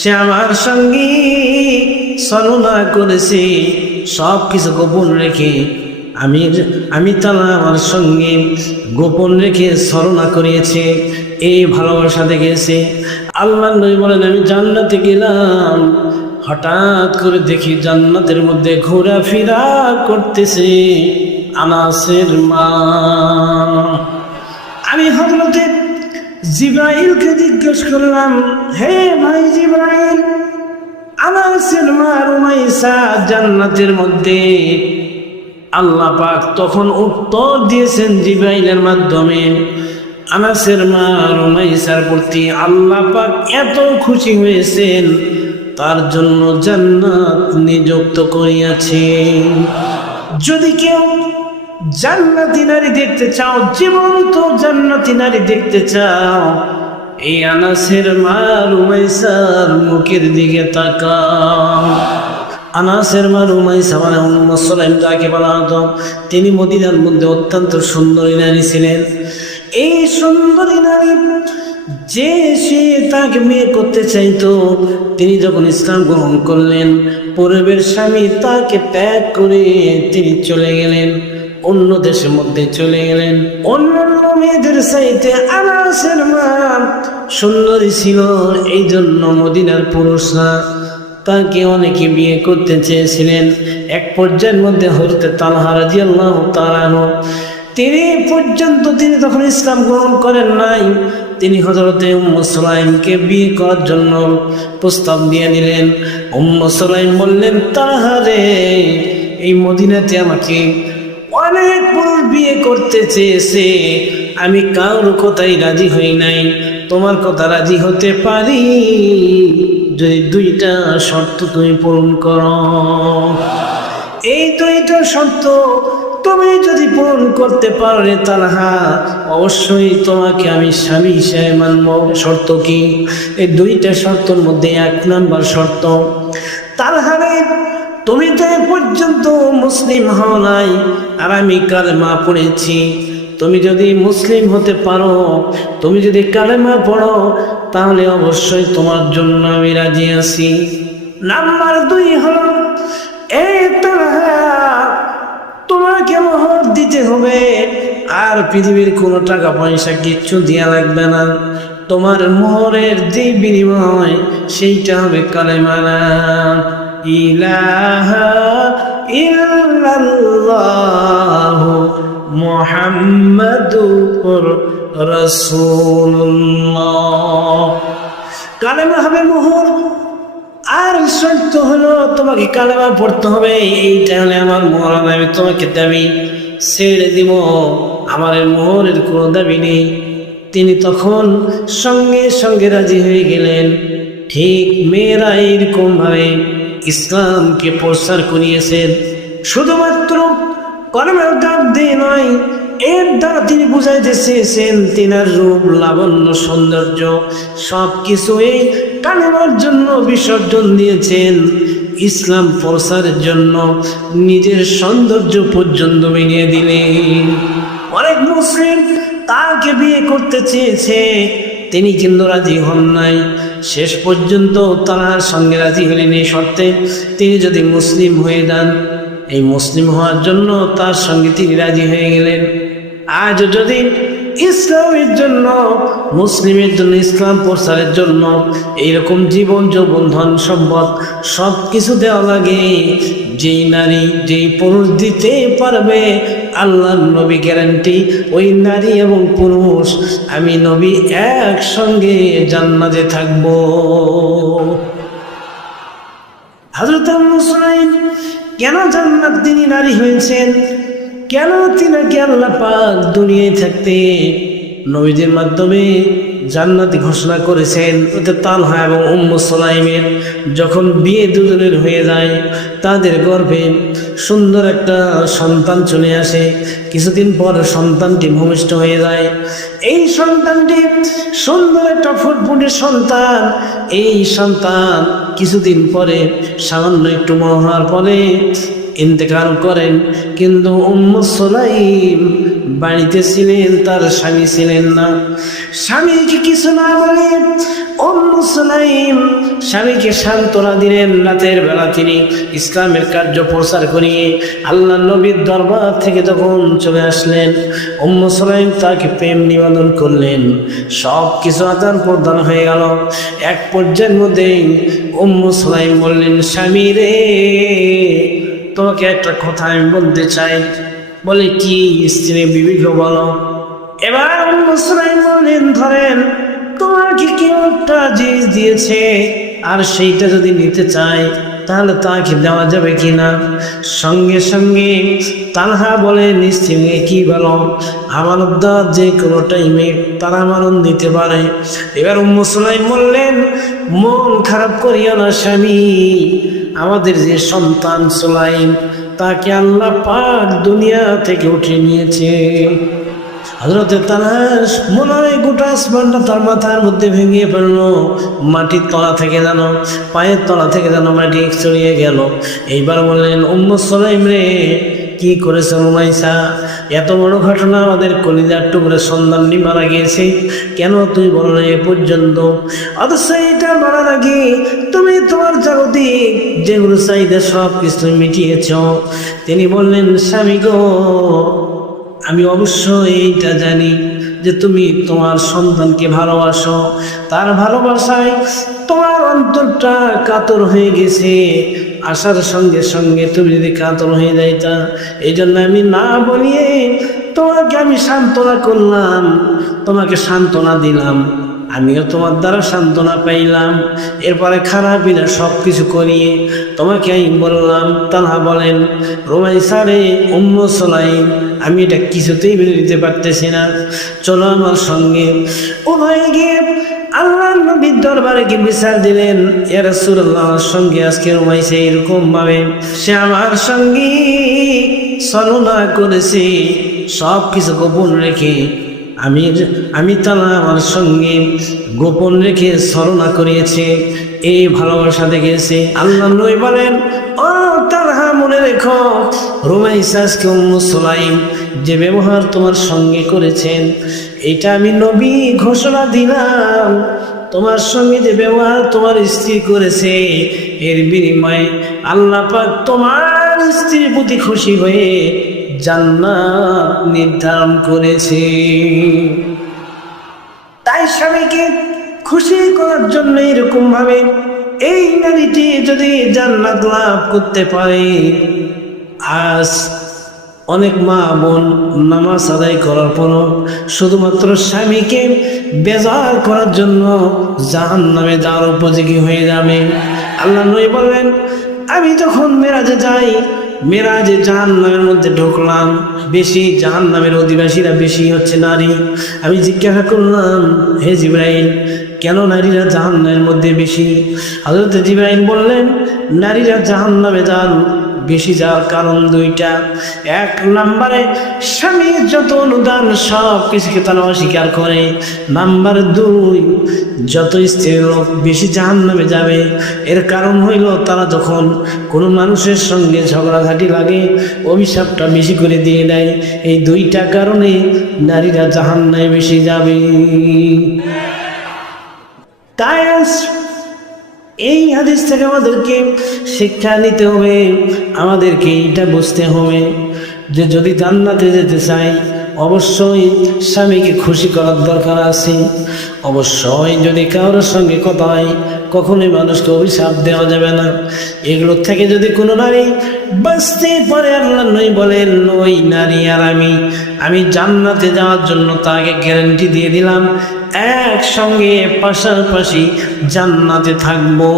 সে আমার সঙ্গে ছলনা করেছে, সব কিছু গোপন রেখে আমি তারা আমার সঙ্গে গোপন রেখে ছলনা করিয়েছে। এই ভালোবাসা দেখেছে। আল্লাহ নবী বলেন, আমি জান্নাতে গেলাম, হঠাৎ করে দেখি জান্নাতের মধ্যে ঘোরাফেরা করতেছে আনাসের মা। আমি হযরতে জিবরাইলকে জিজ্ঞেস করলাম, হে ভাই জিবরাইল, আনাসের মা রুমাইসা জান্নাতের মধ্যে? আল্লাহ পাক তখন উত্তর দিয়েছেন জিবরাইলের মাধ্যমে, আনাসের মা রুমাইসার প্রতি আল্লাহ পাক এত খুশি হয়েছেন, তার জন্য জান্নাত নিযুক্ত করিয়াছেন। যদি কেউ জান্নাতি নারী দেখতে চাও, জীবন্ত জান্নাতি নারী দেখতে চাও, এই আনাসের মা রুমাইসার মুখের দিকে তাকাও। আনাসের মা রুমাইসা মানে উম্মে সুলাইম যাকে বলা হতো, তিনি মদিনার মধ্যে অত্যন্ত সুন্দরী নারী ছিলেন। এই সুন্দরী নারী যে সে তাকে বিয়ে করতে চাইতো, তিনি যখন ইসলাম গ্রহণ করলেন, পূর্বের স্বামী তাকে ত্যাগ করে তিনি চলে গেলেন, অন্য দেশের মধ্যে চলে গেলেন। অন্যান্য মেয়েদের চাইতে আনাসের মা সুন্দরী ছিল, এই জন্য মদিনার পুরুষরা তাকে অনেকে বিয়ে করতে চেয়েছিলেন। এক পর্যায়ের মধ্যে হযরত তালহা রাদিয়াল্লাহু তাআলা তিনি তখন ইসলাম গ্রহণ করেন নাই। তিনি হযরতে উম্মে সুলাইমকে বিয়ে করার জন্য প্রস্তাব দিয়ে দিলেন। উম্মে সুলাইম বললেন, তালহা রে, এই মদিনাতে আমাকে অনেক পুরুষ বিয়ে করতে চেয়েছে, আমি কারোর কথাই রাজি হই নাই, তোমার কথা রাজি হতে পারি যদি দুইটা শর্ত তুমি পূরণ করো। এই দুইটা শর্ত তুমি যদি পূরণ করতে পারো রে তালহা, অবশ্যই তোমাকে আমি স্বামী হিসেবে মানব। শর্ত কি? এই দুইটা শর্তের মধ্যে এক নাম্বার শর্ত, তালহা রে, তুমি তো এ পর্যন্ত মুসলিম হও নাই, আর আমি কালেমা পড়েছি। তুমি যদি মুসলিম হতে পারো, তুমি যদি কালেমা পড়ো, তাহলে অবশ্যই তোমার জন্য আমি রাজি আছি। নাম্বার 2 হলো, এই তালহা, তোমাকে মোহর দিতে হবে, আর পৃথিবীর কোনো টাকা পয়সা কিচ্ছু দেয়া লাগবে না। তোমার মোহরের যে বিনিময়, সেইটা হবে কালেমা লা ইলাহা ইল্লাল্লাহু মুহাম্মাদুর রাসূলুল্লাহ। কালেমা হবে মোহর, আর শর্ত হলো তোমাকে কালেমা পড়তে হবে। এইটা হলে আমার মোহর, আমি তোমাকে দাবি ছেড়ে দিব, আমার মোহরের কোনো দাবি নেই। তিনি তখন সঙ্গে সঙ্গে রাজি হয়ে গেলেন। ঠিক মেয়েরা এইরকম ভাবে ইসলামকে প্রচার করিয়েছেন, শুধুমাত্র কলমের ডাক দিয়ে নয়, এর দ্বারা তিনি বুঝাইতে চেয়েছেন তিনার রূপ, লাবণ্য, সৌন্দর্য সব কিছু এই কালেমার জন্য বিসর্জন দিয়েছেন। ইসলাম প্রচারের জন্য নিজের সৌন্দর্য পর্যন্ত মিলিয়ে দিলেন। অনেক মুসলিম তাকে বিয়ে করতে চেয়েছে, তিনি কিন্তু রাজি হন নাই। শেষ পর্যন্ত তার সঙ্গে রাজি হলেন এই শর্তে, তিনি যদি মুসলিম হয়ে যান। এই মুসলিম হওয়ার জন্য তার সঙ্গে তিনি রাজি হয়ে গেলেন। আজ যদি ইসলামের জন্য, মুসলিমের জন্য, ইসলাম প্রচারের জন্য এইরকম জীবন, যৌবন, ধন সম্পদ সব কিছু দেওয়া লাগে, যেই নারী যেই পুরুষ দিতে পারবে, আল্লাহর নবী গ্যারান্টি, ওই নারী এবং পুরুষ আমি নবী একসঙ্গে জান্নাতে থাকব। হযরত মুসলিম কেন জান্নাত তিনি নারী হয়েছেন? কেন তিনাকে আল্লাহ পাক দুনিয়ায় থাকতে নবীদের মাধ্যমে জান্নাতি ঘোষণা করেছেন? ওতে তালহা এবং উম্মে সুলাইমের যখন বিয়ে দুজনের হয়ে যায়, তাদের গর্ভে সুন্দর একটা সন্তান চলে আসে। কিছুদিন পর সন্তানটি ভূমিষ্ঠ হয়ে যায়। এই সন্তানটি সুন্দর একটা ফুটফুটে সন্তান। এই সন্তান কিছুদিন পরে, সামান্য একটু বড় হওয়ার পরে ইন্তেকাল করেন। কিন্তু উম্মে সুলাইম বাড়িতে ছিলেন, তার স্বামী ছিলেন না। স্বামীকে কিছু না বলে উম্মু সুলাইম স্বামীকে সান্ত্বনা দিলেন। রাতের বেলা তিনি ইসলামের কার্য প্রচার করিয়ে আল্লাহ নবীর দরবার থেকে যখন চলে আসলেন, উম্মু সুলাইম তাকে প্রেম নিবেদন করলেন। সব কিছু আদান প্রদান হয়ে গেল। এক পর্যায়ের মধ্যেই উম্মু সুলাইম বললেন, স্বামী রে, তোমাকে একটা কথা আমি বলতে চাই। বলে, কি স্ত্রী বিবিকে বলো। এবার উম্মু সুলাইম বললেন, ধরেন তোমাকে কেউ একটা জিনিস দিয়েছে, আর সেইটা যদি নিতে চায় তাহলে তাকে দেওয়া যাবে কিনা। সঙ্গে সঙ্গে তালহা বলেন, স্ত্রীকে কি বলো, আমানত দেওয়ার যে কোনো টাইমে তারা আমানত দিতে পারে। এবার উম্মু সুলাইম বললেন, মন খারাপ করিও না স্বামী, আমাদের যে সন্তান সুলাইম তাকে আল্লাহ পাক দুনিয়া থেকে উঠে নিয়েছে। হযরতে তালহার মনে হয় গোটা আসমানটা তার মাথার মধ্যে ভেঙে পড়লো। মাটির তলা থেকে যেন, পায়ের তলা থেকে যেন মাটি ছড়িয়ে গেল। এইবার বললেন, উম্মু সুলাইম রে, কি করেছে রুমাইসা? এত বড় ঘটনা, আমাদের কলিজার টুকরে সন্তানটি মারা গিয়েছে, কেন তুই বলো না এ পর্যন্ত? অথচ এটা বলার আগে তুমি তোমার জাগতিক যেগুলো চাইতে সব কিছু মিটিয়েছ। তিনি বললেন, স্বামী গো, আমি অবশ্যই এইটা জানি যে তুমি তোমার সন্তানকে ভালোবাসো, তার ভালোবাসায় তোমার অন্তরটা কাতর হয়ে গেছে। আসার সঙ্গে সঙ্গে তুমি যদি কাতর হয়ে যাইতা, এই জন্য আমি না বলিয়ে তোমাকে আমি সান্ত্বনা করলাম, তোমাকে সান্ত্বনা দিলাম, আমিও তোমার দ্বারা সান্ত্বনা পাইলাম। এরপরে খারাপিনা সব কিছু করিয়ে তোমাকে আমি বললাম। তালহা বলেন, রুমাইসা রে, উম্মু সুলাইম, আমি এটা কিছুতেই মেনে নিতে পারতেছি না, চলো আমার সঙ্গে। উভয়ে গিয়ে আল্লাহ নবীর দরবারে কি বিচার দিলেন, ইয়া রাসূলুল্লাহ, আমার সঙ্গে আজকে রুমাইসা এরকম ভাবে সে আমার সঙ্গে ছলনা করেছে, সব কিছু গোপন রেখে আমি তালহা আমার সঙ্গে গোপন রেখে ছলনা করিয়েছে, এই ভালোবাসা দেখেছে। আল্লাহ নবী বলেন, ও তালহা, মনে রেখো, রুমাইসা উম্মু সুলাইম যে ব্যবহার তোমার সঙ্গে করেছেন, এটা আমি নবী ঘোষণা দিলাম। তোমার সঙ্গে যে ব্যবহার তোমার স্ত্রী করেছে, এর বিনিময়ে আল্লাহ পাক তোমার স্ত্রীর প্রতি খুশি হয়ে জান্নাত নির্ধারণ করেছে। তাই স্বামীকে খুশি করার জন্য এরকম ভাবে এই নারীটি যদি জান্নাত লাভ করতে পারে, আজ অনেক মা বোন নামাজ আদায় করার পরও শুধুমাত্র স্বামীকে বেজার করার জন্য জাহান্নামে যাওয়ার উপযোগী হয়ে যাবে। আল্লাহ নবী বললেন, আমি যখন মেরাজে যাই, মেরাজে জাহান্নামের মধ্যে ঢুকলাম, বেশি জাহান্নামের অধিবাসীরা বেশি হচ্ছে নারী। আমি জিজ্ঞাসা করলাম, হে জিবরাইল, কেন নারীরা জাহান্নামের মধ্যে বেশি? হযরত জিবরাইল বললেন, নারীরা জাহান্নামে যান বেশি যাওয়ার কারণ দুইটা। এক নম্বরে স্বামীর যত অনুদান সব কিছুকে তারা অস্বীকার করে। নাম্বার দুই, যত স্ত্রীর লোক বেশি জাহান্নামে যাবে, এর কারণ হইল তারা যখন কোনো মানুষের সঙ্গে ঝগড়াঝাটি লাগে, অভিশাপটা বেশি করে দিয়ে দেয়। এই দুইটা কারণে নারীরা জাহান্নামে বেশি যাবে। তাই এই হাদিস থেকে আমাদেরকে শিক্ষা নিতে হবে, আমাদেরকে এটা বুঝতে হবে যে যদি জান্নাতে যেতে চাই, অবশ্যই স্বামীকে খুশি করার দরকার আছে। অবশ্যই যদি কারোর সঙ্গে কথা হয়, কখনোই মানুষকে অভিশাপ দেওয়া যাবে না। এগুলোর থেকে যদি কোনো নারী বাঁচতে পারে, আল্লাহ নবী বলেন, ওই নারী আর আমি জান্নাতে যাওয়ার জন্য তাকে গ্যারান্টি দিয়ে দিলাম, একসঙ্গে পাশাপাশি জান্নাতে থাকবো।